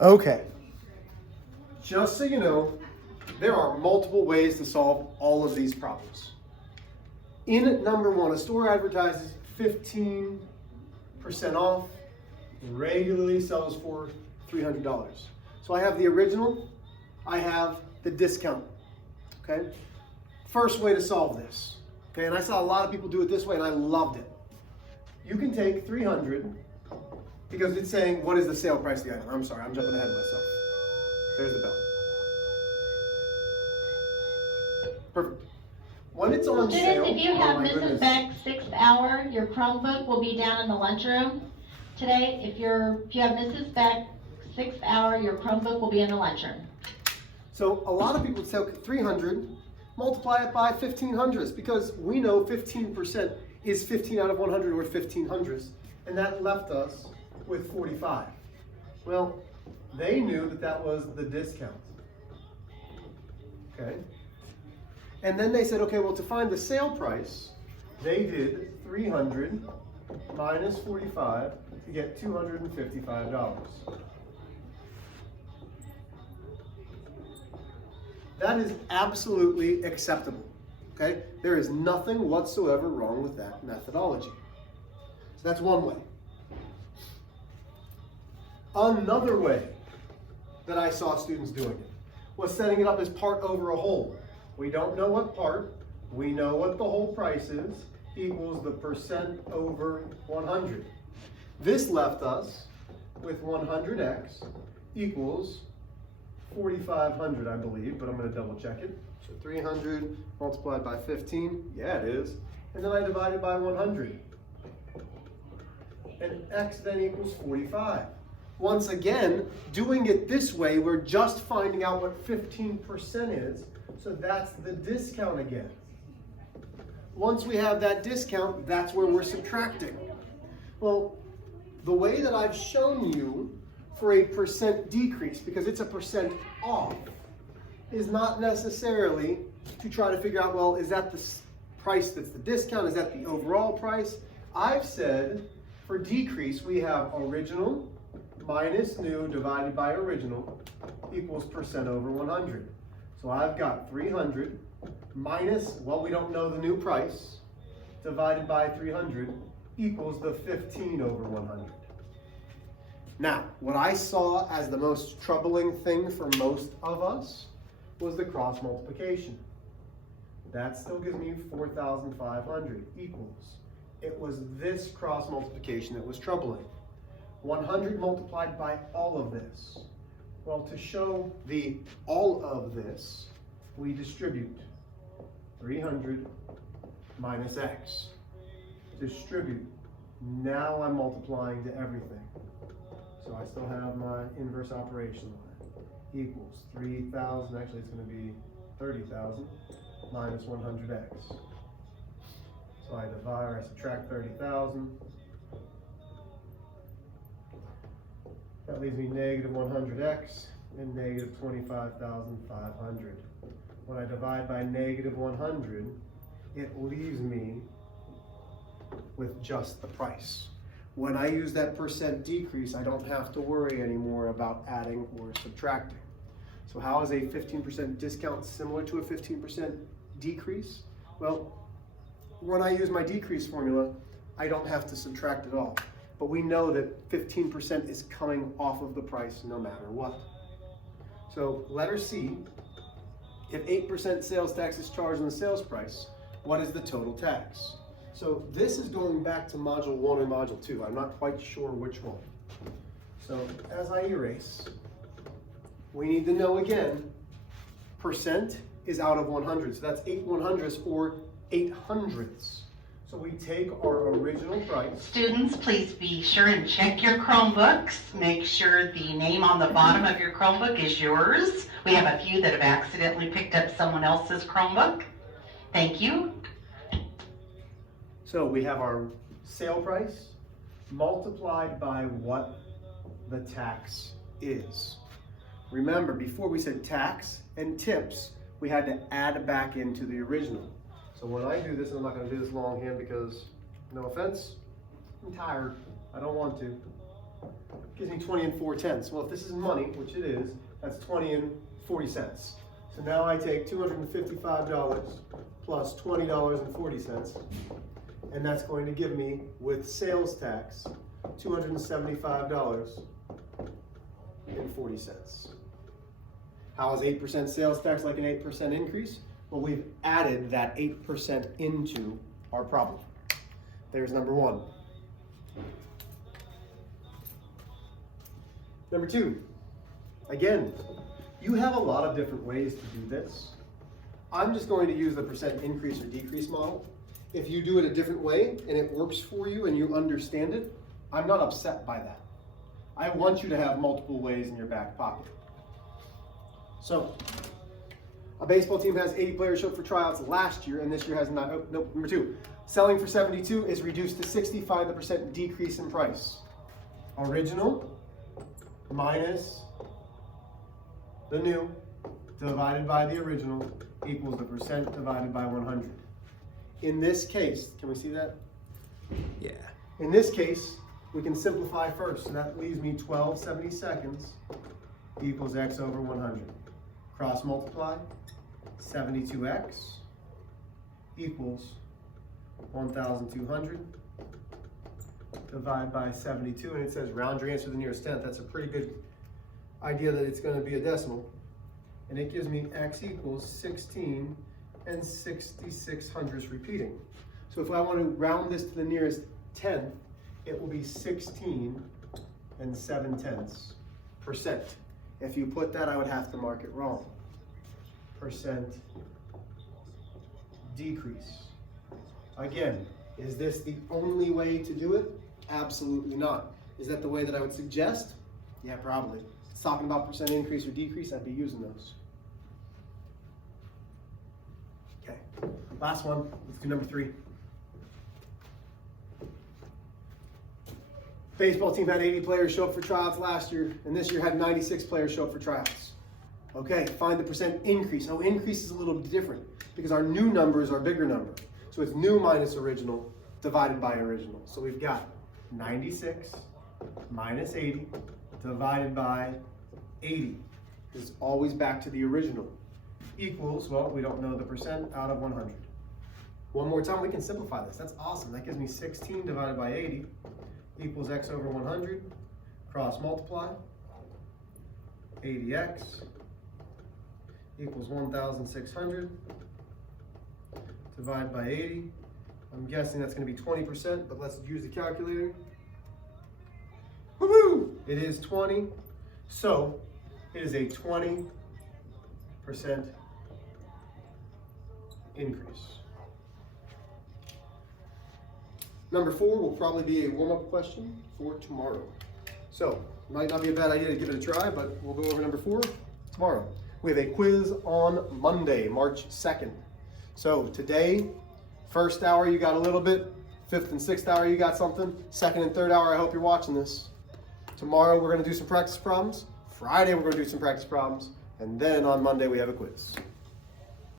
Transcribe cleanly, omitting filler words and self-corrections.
Okay, just so you know, there are multiple ways to solve all of these problems. In number one, a store advertises 15% off, regularly sells for $300. So I have the original, I have the discount, okay? First way to solve this, okay, and I saw a lot of people do it this way and I loved it. You can take 300, because it's saying, what is the sale price of the item? I'm sorry, I'm jumping ahead of myself. There's the bell. Perfect. When it's on sale, Students, if you have oh my Mrs. goodness. Beck's 6th hour, your Chromebook will be down in the lunchroom. Today, if you have Mrs. Beck's 6th hour, your Chromebook will be in the lunchroom. So a lot of people take 300, multiply it by 1500s, because we know 15% is 15 out of 100 or 1500s, and that left us with 45. Well, they knew that that was the discount. Okay? And then they said, okay, well, to find the sale price, they did 300 minus 45 to get $255. That is absolutely acceptable, okay? There is nothing whatsoever wrong with that methodology. So that's one way. Another way that I saw students doing it was setting it up as part over a whole. We don't know what part, we know what the whole price is, equals the percent over 100. This left us with 100x equals 4,500, I believe, but I'm going to double check it. So 300 multiplied by 15, yeah it is. And then I divide it by 100. And x then equals 45. Once again, doing it this way, we're just finding out what 15% is. So that's the discount again. Once we have that discount, that's where we're subtracting. Well, the way that I've shown you for a percent decrease, because it's a percent off, is not necessarily to try to figure out, well, is that the price that's the discount? Is that the overall price? I've said for decrease, we have original minus new divided by original equals percent over 100. So I've got 300 minus, well, we don't know the new price, divided by 300 equals the 15 over 100. Now, what I saw as the most troubling thing for most of us was the cross multiplication. That still gives me 4,500 equals. It was this cross multiplication that was troubling. 100 multiplied by all of this. Well, to show the all of this, we distribute 300 minus x. Distribute. Now I'm multiplying to everything. So I still have my inverse operation line. Equals 3,000, actually it's going to be 30,000 minus 100x. So I divide, or I subtract 30,000. That leaves me negative 100x and negative 25,500. When I divide by negative 100, it leaves me with just the price. When I use that percent decrease, I don't have to worry anymore about adding or subtracting. So how is a 15% discount similar to a 15% decrease? Well, when I use my decrease formula, I don't have to subtract at all. But we know that 15% is coming off of the price no matter what. So letter C, if 8% sales tax is charged on the sales price, what is the total tax? So this is going back to module 1 and module 2. I'm not quite sure which one. So as I erase, we need to know again, percent is out of 100. So that's 8 100ths or 800ths. So we take our original price. Students, please be sure and check your Chromebooks. Make sure the name on the bottom of your Chromebook is yours. We have a few that have accidentally picked up someone else's Chromebook. Thank you. So we have our sale price multiplied by what the tax is. Remember, before we said tax and tips, we had to add back into the original. So when I do this, and I'm not going to do this longhand because, no offense, I'm tired. I don't want to. Gives me 20 and 4 tenths. Well, if this is money, which it is, that's 20 and 40 cents. So now I take $255 plus $20.40, and that's going to give me, with sales tax, $275.40. How is 8% sales tax like an 8% increase? Well, we've added that 8% into our problem. There's number one. Number two, again, you have a lot of different ways to do this. I'm just going to use the percent increase or decrease model. If you do it a different way and it works for you and you understand it, I'm not upset by that. I want you to have multiple ways in your back pocket. So, a baseball team has 80 players show up for tryouts last year, and this year has not. Oh, nope. Number two, selling for 72 is reduced to 65, the percent decrease in price. Original minus the new divided by the original equals the percent divided by 100. In this case, can we see that? Yeah. In this case, we can simplify first. So that leaves me 12 72 equals x over 100. Cross multiply, 72x equals 1,200. Divide by 72, and it says round your answer to the nearest tenth. That's a pretty good idea that it's going to be a decimal. And it gives me x equals 16 and 66/100ths repeating. So if I want to round this to the nearest tenth, it will be 16 and 7/10%. If you put that, I would have to mark it wrong. Percent decrease. Again, is this the only way to do it? Absolutely not. Is that the way that I would suggest? Yeah, probably. If it's talking about percent increase or decrease, I'd be using those. Okay, last one. Let's do number 3. Baseball team had 80 players show up for tryouts last year, and this year had 96 players show up for tryouts. Okay, find the percent increase. Now, increase is a little different because our new number is our bigger number. So it's new minus original divided by original. So we've got 96 minus 80 divided by 80. This is always back to the original. Equals, well, we don't know the percent out of 100. One more time, we can simplify this. That's awesome. That gives me 16 divided by 80 equals x over 100. Cross multiply. 80x equals 1,600. Divide by 80. I'm guessing that's going to be 20%, but let's use the calculator. Woohoo! It is 20. So it is a 20% increase. Number 4 will probably be a warm-up question for tomorrow. So, might not be a bad idea to give it a try, but we'll go over number 4 tomorrow. We have a quiz on Monday, March 2nd. So today, first hour you got a little bit, 5th and 6th hour you got something, 2nd and 3rd hour I hope you're watching this. Tomorrow we're going to do some practice problems. Friday we're going to do some practice problems. And then on Monday we have a quiz.